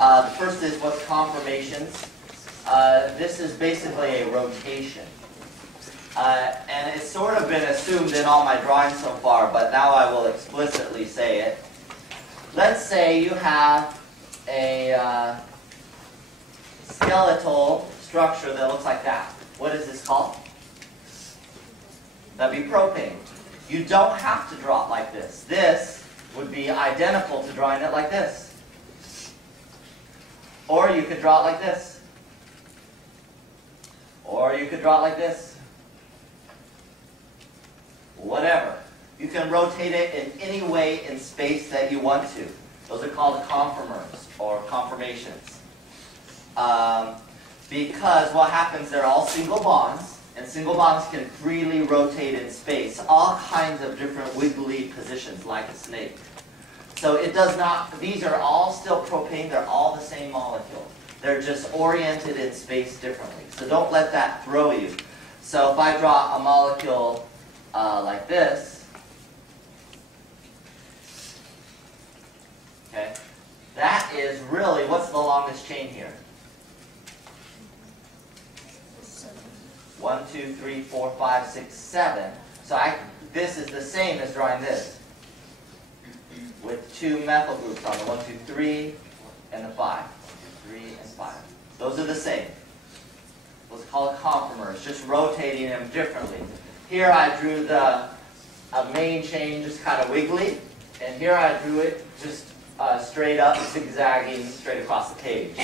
The first is what's conformations. This is basically a rotation. And it's sort of been assumed in all my drawings so far, but now I will explicitly say it. Let's say you have a skeletal structure that looks like that. What is this called? That'd be propane. You don't have to draw it like this. This would be identical to drawing it like this. Or you could draw it like this. Or you could draw it like this. Whatever. You can rotate it in any way in space that you want to. Those are called conformers or conformations. Because what happens, they're all single bonds, and single bonds can freely rotate in space, all kinds of different wiggly positions, like a snake. So it does not, these are all still propane, they're all the same molecule. They're just oriented in space differently. So don't let that throw you. So if I draw a molecule like this, okay, that is really, what's the longest chain here? 1, 2, 3, 4, 5, 6, 7. So this is the same as drawing this, with 2 methyl groups on the 1, 2, 3, and the 5. 1, 2, 3, and 5. Those are the same. Those are called conformers, just rotating them differently. Here I drew the main chain just kind of wiggly, and here I drew it just straight up, zigzagging straight across the page,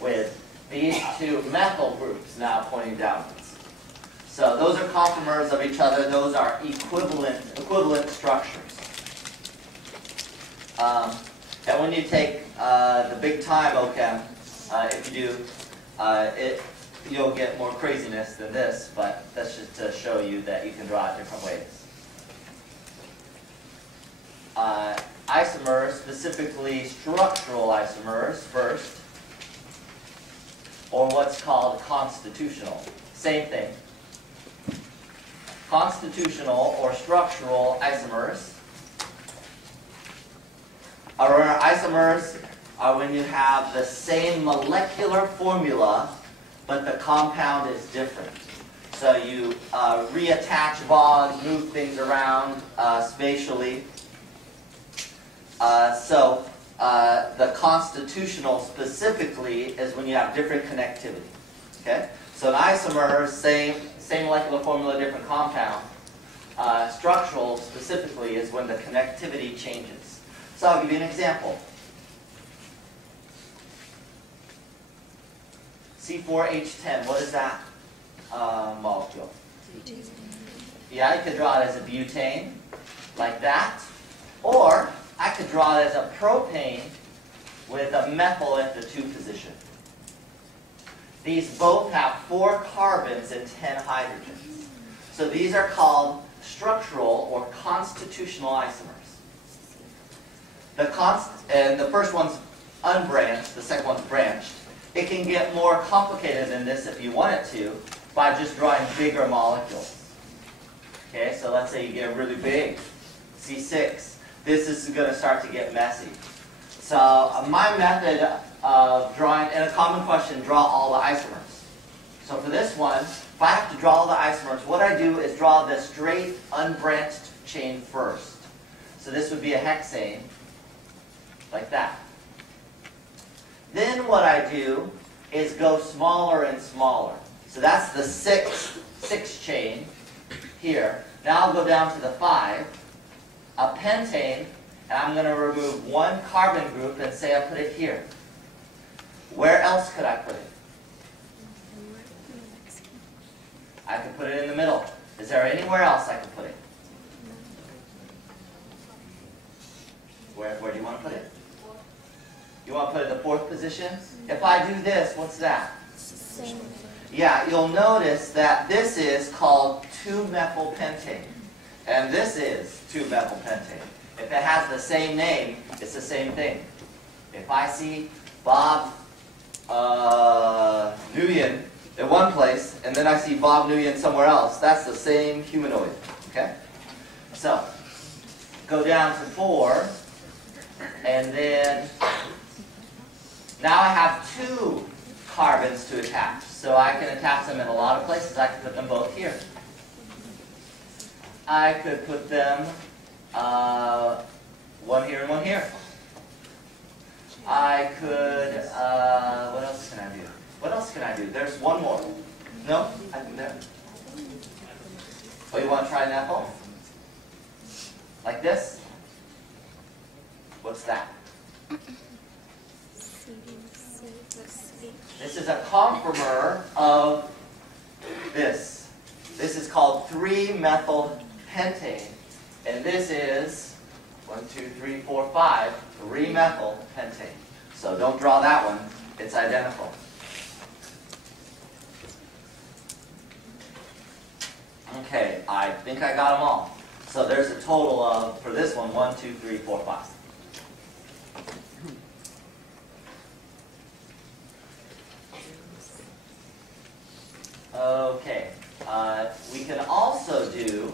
with these 2 methyl groups now pointing downwards. So those are conformers of each other. Those are equivalent structures. And when you take the big time OChem, if you do, you'll get more craziness than this, but that's just to show you that you can draw it different ways. Isomers, specifically structural isomers first, or what's called constitutional. Same thing. Constitutional or structural isomers. Isomers are when you have the same molecular formula, but the compound is different. So you reattach bonds, move things around spatially. The constitutional specifically is when you have different connectivity. Okay? So an isomer, same molecular formula, different compound. Structural specifically is when the connectivity changes. So I'll give you an example. C4H10, what is that molecule? Yeah, I could draw it as a butane, like that. Or I could draw it as a propane with a methyl at the 2 position. These both have 4 carbons and 10 hydrogens. So these are called structural or constitutional isomers. And the first one's unbranched, the second one's branched. It can get more complicated than this if you want it to by just drawing bigger molecules. Okay, so let's say you get really big, C6. This is going to start to get messy. So my method of drawing, and a common question, draw all the isomers. So for this one, if I have to draw all the isomers, what I do is draw the straight unbranched chain first. So this would be a hexane, like that. Then what I do is go smaller and smaller. So that's the 6 chain here. Now I'll go down to the 5, a pentane, and I'm going to remove 1 carbon group and say I put it here. Where else could I put it? I could put it in the middle. Is there anywhere else I could put it? Where do you want to put it? You want to put it in the 4th position? If I do this, what's that? Yeah, you'll notice that this is called 2-methylpentane. And this is 2-methylpentane. If it has the same name, it's the same thing. If I see Bob Nguyen in one place, and then I see Bob Nguyen somewhere else, that's the same humanoid. Okay? So, go down to 4, and then Now I have 2 carbons to attach. So I can attach them in a lot of places. I could put them both here. I could put them one here and one here. I could, what else can I do? What else can I do? There's one more. No? I think there. Oh, you want to try an apple? Like this? What's that? This is a conformer of this. This is called 3-methylpentane. And this is 1, 2, 3, 4, 5, 3-methylpentane. So don't draw that one. It's identical. Okay, I think I got them all. So there's a total of, for this one, 1, 2, 3, 4, 5. Okay, we can also do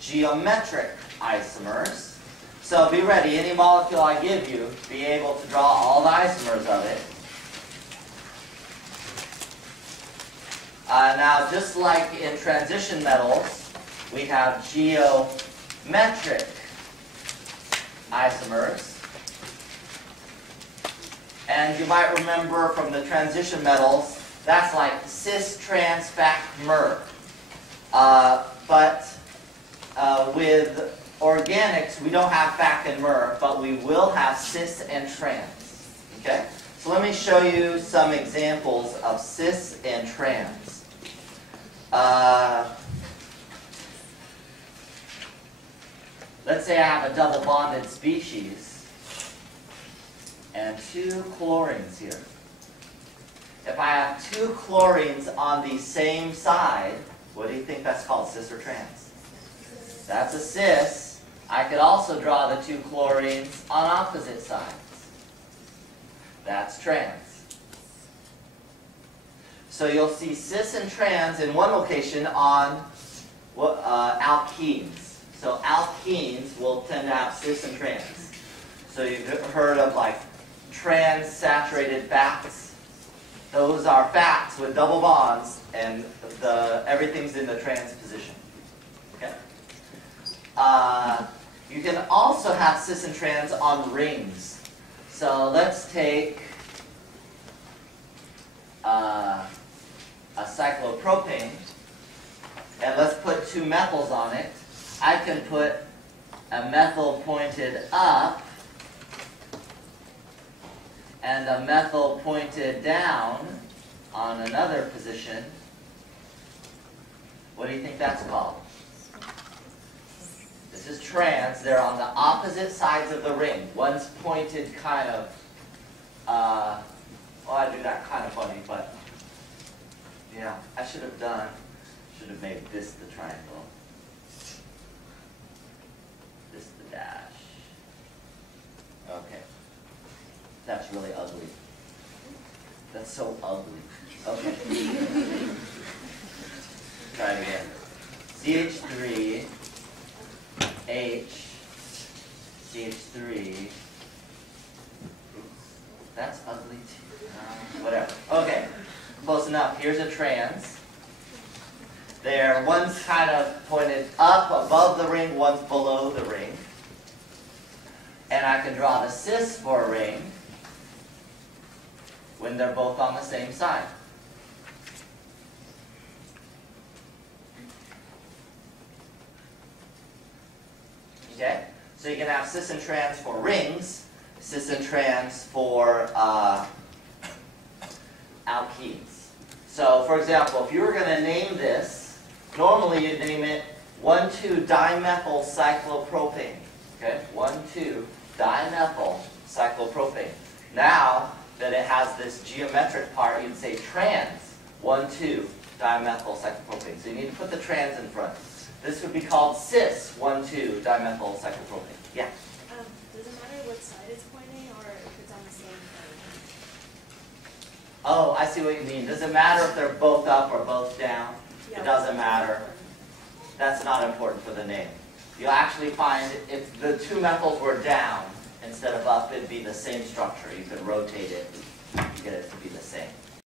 geometric isomers. So be ready, any molecule I give you, be able to draw all the isomers of it. Now, just like in transition metals, we have geometric isomers. And you might remember from the transition metals, that's like cis, trans, fac, mer. But with organics, we don't have fac and mer, but we will have cis and trans. Okay? So let me show you some examples of cis and trans. Let's say I have a double bonded species and 2 chlorines here. If I have 2 chlorines on the same side, what do you think that's called, cis or trans? That's a cis. I could also draw the 2 chlorines on opposite sides. That's trans. So you'll see cis and trans in one location on alkenes. So alkenes will tend to have cis and trans. So you've heard of like trans-saturated fats. Those are fats with double bonds, and everything's in the trans position. Okay? You can also have cis and trans on rings. So let's take a cyclopropane, and let's put 2 methyls on it. I can put a methyl pointed up and a methyl pointed down on another position. What do you think that's called? This is trans. They're on the opposite sides of the ring. One's pointed kind of, well, I do that kind of funny, but yeah, I should have made this the triangle. This the dash. Okay. That's really ugly. That's so ugly. Okay. Try it again. CH3, H, CH3. That's ugly too. Whatever. Okay. Close enough. Here's a trans. There, one's kind of pointed up above the ring, one's below the ring. And I can draw the cis for a ring when they're both on the same side. Okay? So you can have cis and trans for rings, cis and trans for alkenes. So, for example, if you were going to name this, normally you'd name it 1,2-dimethyl cyclopropane. Okay? 1,2-dimethyl cyclopropane. Now that it has this geometric part, you'd say trans 1,2-dimethyl cyclopropane. So you need to put the trans in front. This would be called cis 1,2-dimethyl cyclopropane. Yeah? Does it matter what side it's pointing or if it's on the same side? Oh, I see what you mean. Does it matter if they're both up or both down? Yeah, It doesn't matter. That's not important for the name. You'll actually find if the 2 methyls were down instead of up, it'd be the same structure. You could rotate it